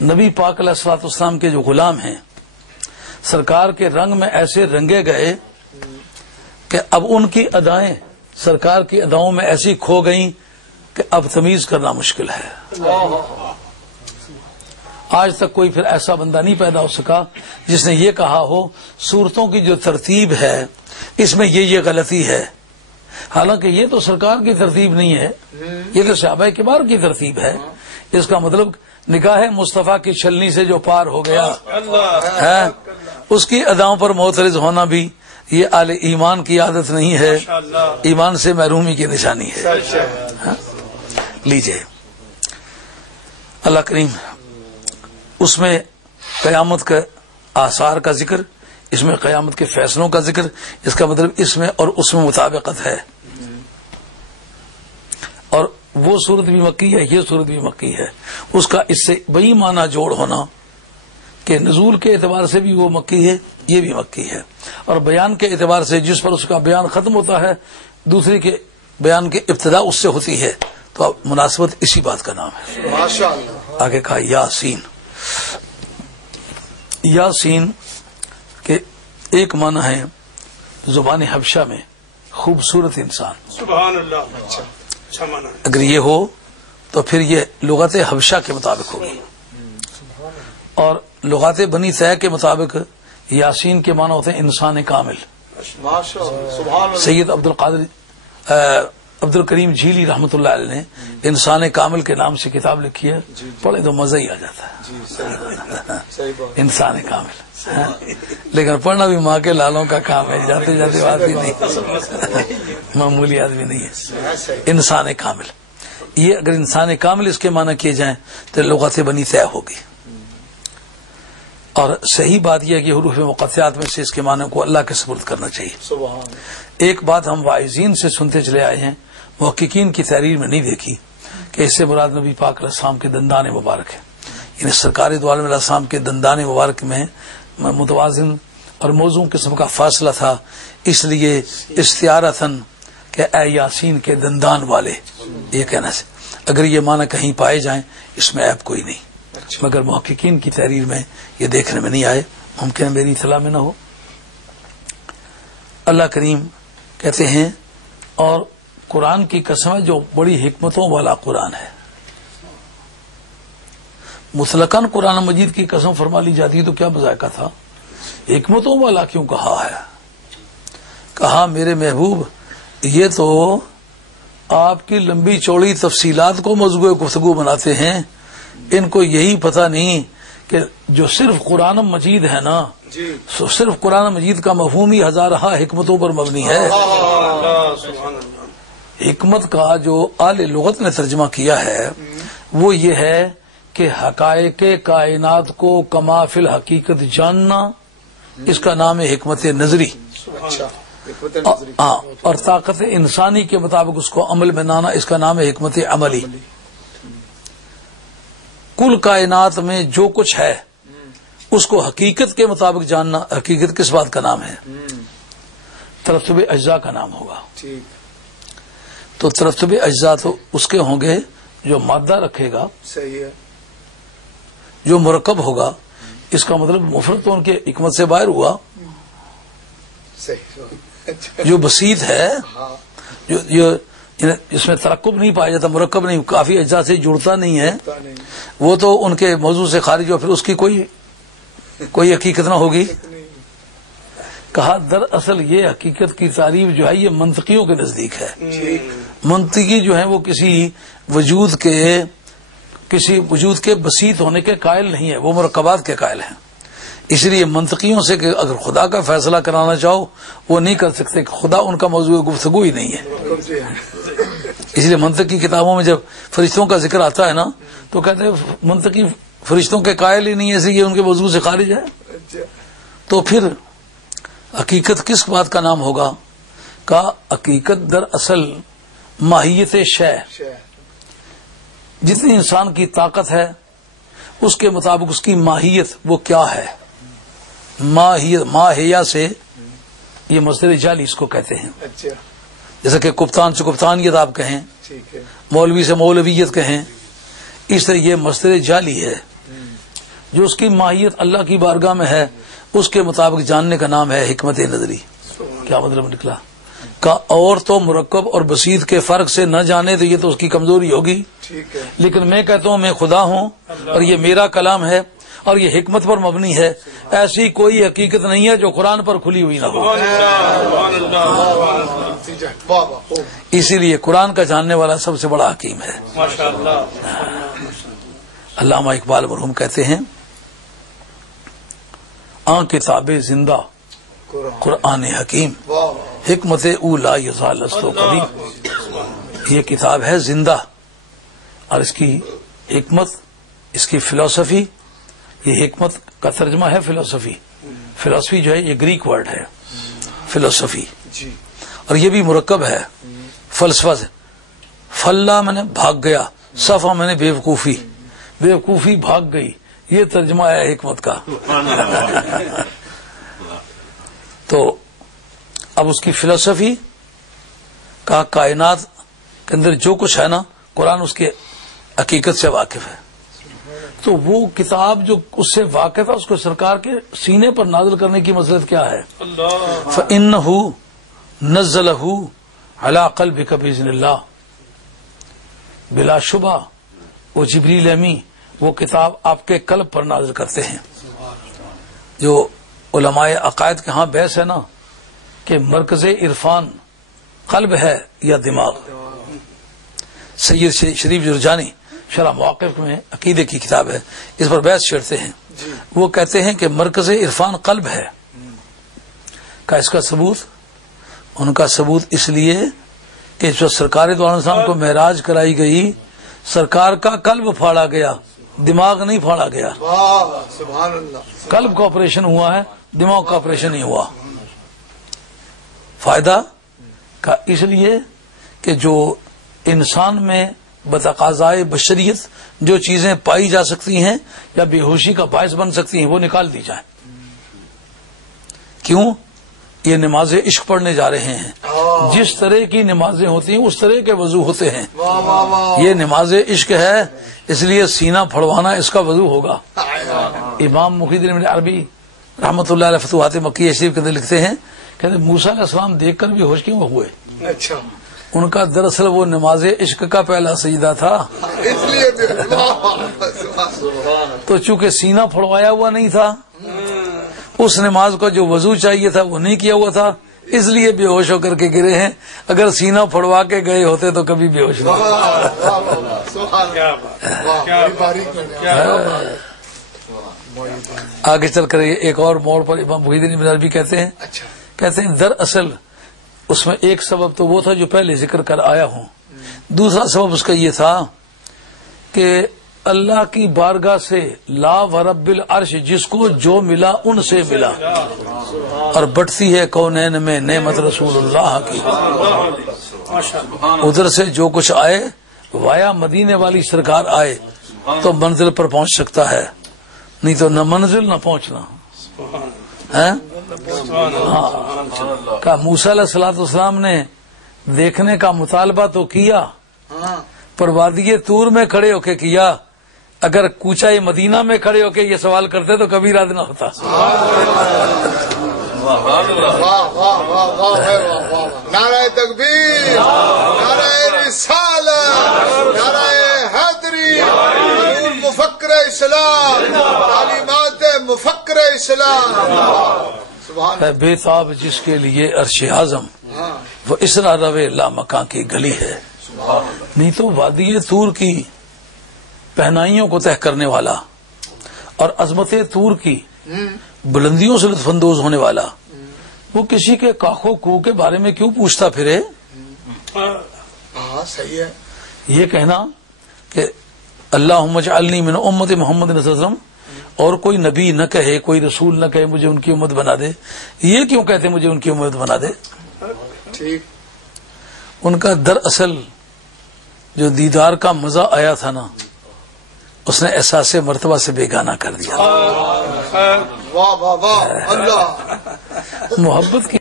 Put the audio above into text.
نبی پاک علیہ الصلوۃ والسلام کے جو غلام ہیں سرکار کے رنگ میں ایسے رنگے گئے کہ اب ان کی ادائیں سرکار کی اداؤں میں ایسی کھو گئیں کہ اب تمیز کرنا مشکل ہے. آج تک کوئی پھر ایسا بندہ نہیں پیدا ہو سکا جس نے یہ کہا ہو صورتوں کی جو ترتیب ہے اس میں یہ غلطی ہے. حالانکہ یہ تو سرکار کی ترتیب نہیں ہے، یہ تو صحابہ کبار کی ترتیب ہے. اس کا مطلب نکاح مصطفیٰ کی چھلنی سے جو پار ہو گیا ہے اس کی اداؤں پر معترض ہونا بھی یہ اہل ایمان کی عادت نہیں ہے، ایمان سے محرومی کی نشانی ہے. لیجئے اللہ کریم اس میں قیامت کے آثار کا ذکر، اس میں قیامت کے فیصلوں کا ذکر، اس کا مطلب اس میں اور اس میں مطابقت ہے. اور وہ صورت بھی مکی ہے، یہ صورت بھی مکی ہے. اس کا اس سے وہی معنی جوڑ ہونا کہ نزول کے اعتبار سے بھی وہ مکی ہے، یہ بھی مکی ہے، اور بیان کے اعتبار سے جس پر اس کا بیان ختم ہوتا ہے دوسری کے بیان کی ابتدا اس سے ہوتی ہے، تو مناسبت اسی بات کا نام ہے. ماشاءاللہ. آگے کہا یاسین. یاسین کے ایک معنی ہے زبان حبشہ میں خوبصورت انسان. سبحان اللہ. اچھا معنی. اگر یہ ہو تو پھر یہ لغت حبشہ کے مطابق ہوگی، اور لغات بنی طے کے مطابق یاسین کے معنی ہوتے ہیں انسان کامل. سید عبد الکریم جھیلی رحمۃ اللہ علیہ نے انسان کامل کے نام سے کتاب لکھی ہے، پڑھے تو مزہ ہی آ جاتا ہے. انسان کامل، لیکن پڑھنا بھی ماں کے لالوں کا کام ہے، جاتے جاتے بات بھی نہیں، معمولی آدمی نہیں ہے. انسان کامل، یہ اگر انسان کامل اس کے معنی کیے جائیں تو لغت بنی طے ہوگی. اور صحیح بات یہ ہے کہ حروف مقطعات میں سے اس کے معنی کو اللہ کے سپرد کرنا چاہیے. ایک بات ہم واعظین سے سنتے چلے آئے ہیں، محققین کی تحریر میں نہیں دیکھی کہ اس سے مراد نبی پاک علیہ السلام کے دندان مبارک ہے. یعنی سرکار دو عالم علیہ السلام کے دندان مبارک میں متوازن اور موزوں قسم کا فاصلہ تھا، اس لیے استعارتاً کہ اے یاسین کے دندان والے یہ کہنا سے. اگر یہ معنی کہیں پائے جائیں اس میں عیب کوئی نہیں، مگر محققین کی تحریر میں یہ دیکھنے میں نہیں آئے، ممکن ہے میری اطلاع میں نہ ہو. اللہ کریم کہتے ہیں اور قرآن کی قسم ہے جو بڑی حکمتوں والا قرآن ہے. مطلقاً قرآن مجید کی قسم فرما لی جاتی تو کیا بذائقہ تھا، حکمتوں والا کیوں کہا ہے؟ کہا میرے محبوب یہ تو آپ کی لمبی چوڑی تفصیلات کو موضوع گفتگو بناتے ہیں، ان کو یہی پتہ نہیں کہ جو صرف قرآن مجید ہے نا، صرف قرآن مجید کا مفہوم ہی ہزارہ حکمتوں پر مبنی ہے. حکمت کا جو اعلی لغت نے ترجمہ کیا ہے وہ یہ ہے کہ حقائق کائنات کو کما فی الحقیقت جاننا، اس کا نام ہے حکمت نظری. اور طاقت انسانی کے مطابق اس کو عمل میں لانا، اس کا نام ہے حکمت عملی. کل کائنات میں جو کچھ ہے اس کو حقیقت کے مطابق جاننا، حقیقت کس بات کا نام ہے؟ ترتب اجزاء کا نام ہوگا. تو ترتب اجزاء تو اس کے ہوں گے جو مادہ رکھے گا، صحیح ہے، جو مرکب ہوگا. اس کا مطلب مفرد تو ان کے حکمت سے باہر ہوا. جو بسیط ہے، جو اس میں ترکب نہیں پایا جاتا، مرکب نہیں، کافی اجزاء سے جڑتا نہیں ہے، وہ تو ان کے موضوع سے خارج ہو، پھر اس کی کوئی حقیقت نہ ہوگی. کہا دراصل یہ حقیقت کی تعریف جو ہے یہ منطقیوں کے نزدیک ہے. منطقی جو ہے وہ کسی وجود کے بسیط ہونے کے قائل نہیں ہے، وہ مرکبات کے قائل ہیں. اس لیے منطقیوں سے کہ اگر خدا کا فیصلہ کرانا چاہو وہ نہیں کر سکتے، خدا ان کا موضوع گفتگو ہی نہیں ہے. اس لیے منطقی کتابوں میں جب فرشتوں کا ذکر آتا ہے نا تو کہتے ہیں منطقی فرشتوں کے قائل ہی نہیں ہے، اس لیے ان کے موضوع سے خارج ہے. تو پھر حقیقت کس بات کا نام ہوگا؟ کا حقیقت دراصل ماہیت شے، جتنی انسان کی طاقت ہے اس کے مطابق اس کی ماہیت وہ کیا ہے. ماہیہ سے یہ مصدر جعلی اس کو کہتے ہیں. جیسا کہ کپتان سے کپتانیت آپ کہیں، مولوی سے مولویت کہیں، اس طرح یہ مصدر جعلی ہے جو اس کی ماہیت اللہ کی بارگاہ میں ہے اس کے مطابق جاننے کا نام ہے حکمت نظری. کیا مطلب نکلا؟ اور تو مرکب اور بسیط کے فرق سے نہ جانے تو یہ تو اس کی کمزوری ہوگی. لیکن میں کہتا ہوں میں خدا ہوں اور یہ میرا کلام ہے اور یہ حکمت پر مبنی ہے. ایسی کوئی حقیقت نہیں ہے جو قرآن پر کھلی ہوئی نہ ہو. اسی لیے قرآن کا جاننے والا سب سے بڑا حکیم ہے. علامہ اقبال مرحوم کہتے ہیں آن کتاب زندہ قرآن حکیم حکمت اولا یزال استو قدیم. یہ کتاب ہے زندہ اور اس کی حکمت، اس کی فلسفی، یہ حکمت کا ترجمہ ہے فلسفی. فلسفی جو ہے یہ گریک ورڈ ہے فلسفی، اور یہ بھی مرکب ہے. فلسفہ سے فلا میں نے بھاگ گیا، صفا میں نے بیوقوفی، بیوقوفی بھاگ گئی، یہ ترجمہ ہے حکمت کا. تو اب اس کی فلسفی کا کائنات کے اندر جو کچھ ہے نا قرآن اس کے حقیقت سے واقف ہے. تو وہ کتاب جو اس سے واقف ہے اس کو سرکار کے سینے پر نازل کرنے کی مصلحت کیا ہے؟ فَإِنَّهُ نَزَّلَهُ عَلَىٰ قَلْبِكَ بِإِذْنِ اللَّهِ. بلا شبہ وہ جبریل امی وہ کتاب آپ کے قلب پر نازل کرتے ہیں. جو علماء عقائد کے ہاں بحث ہے نا کہ مرکز عرفان قلب ہے یا دماغ. سید شریف جرجانی شرح مواقف میں عقیدے کی کتاب ہے، اس پر بحث چھیڑتے ہیں. وہ کہتے ہیں کہ مرکز عرفان قلب ہے. کا اس کا ثبوت، ان کا ثبوت اس لیے کہ جو سرکار دو عالم صاحب کو معراج کرائی گئی سرکار کا قلب پھاڑا گیا، دماغ نہیں پھاڑا گیا. سبحان اللہ. قلب کا آپریشن ہوا ہے، دماغ کا آپریشن نہیں ہوا. فائدہ کا اس لیے کہ جو انسان میں بتقاضائے بشریت جو چیزیں پائی جا سکتی ہیں یا بے ہوشی کا باعث بن سکتی ہیں وہ نکال دی جائیں. کیوں؟ یہ نماز عشق پڑھنے جا رہے ہیں. جس طرح کی نمازیں ہوتی ہیں اس طرح کے وضو ہوتے ہیں. یہ نماز عشق ہے اس لیے سینہ پھڑوانا اس کا وضو ہوگا. امام محی الدین ابن عربی رحمۃ اللہ علیہ فتوحات مکیہ شریف کے اندر لکھتے ہیں کہ موسیٰ علیہ السلام دیکھ کر بھی ہوش کیوں ہوئے؟ اچھا، ان کا دراصل وہ نماز عشق کا پہلا سجدہ تھا، اس لیے تو چونکہ سینہ پھڑوایا ہوا نہیں تھا اس نماز کو جو وضو چاہیے تھا وہ نہیں کیا ہوا تھا اس لیے بے ہوش ہو کر کے گرے ہیں. اگر سینہ پھڑوا کے گئے ہوتے تو کبھی بے ہوش نہیں. آگے چل کر ایک اور موڑ پر امام محی الدین ابن عربی کہتے ہیں دراصل اس میں ایک سبب تو وہ تھا جو پہلے ذکر کر آیا ہوں. دوسرا سبب اس کا یہ تھا کہ اللہ کی بارگاہ سے لا ورب العرش جس کو جو ملا ان سے ملا، اور بٹتی ہے کونین میں نعمت رسول اللہ کی. ادھر سے جو کچھ آئے وایا مدینے والی سرکار آئے تو منزل پر پہنچ سکتا ہے، نہیں تو نہ منزل نہ پہنچنا. کا موسیٰ علیہ السلام نے دیکھنے کا مطالبہ تو کیا پر وادی طور میں کھڑے ہو کے کیا. اگر کوچہ مدینہ میں کھڑے ہو کے یہ سوال کرتے تو کبھی رد نہ ہوتا. نعرہ تکبیر، نعرہ رسالت، نعرہ حیدری، مفکر اسلام، تعلیمات مفکر اسلام. بے تاب جس کے لیے عرش اعظم وہ اسرا روے لامکاں کی گلی ہے. نہیں تو وادی طور کی پہنائیوں کو طے کرنے والا اور عظمت طور کی بلندیوں سے لطف اندوز ہونے والا وہ کسی کے کاخو کو کے بارے میں کیوں پوچھتا پھرے؟ صحیح ہے. یہ کہنا کہ اللہم اجعلنی من امت محمد صلی اللہ علیہ وسلم اور کوئی نبی نہ کہے، کوئی رسول نہ کہے مجھے ان کی امت بنا دے، یہ کیوں کہتے مجھے ان کی امت بنا دے؟ ٹھیک. ان کا دراصل جو دیدار کا مزہ آیا تھا نا اس نے احساس مرتبہ سے بیگانہ کر دیا. واہ واہ واہ اللہ. محبت کی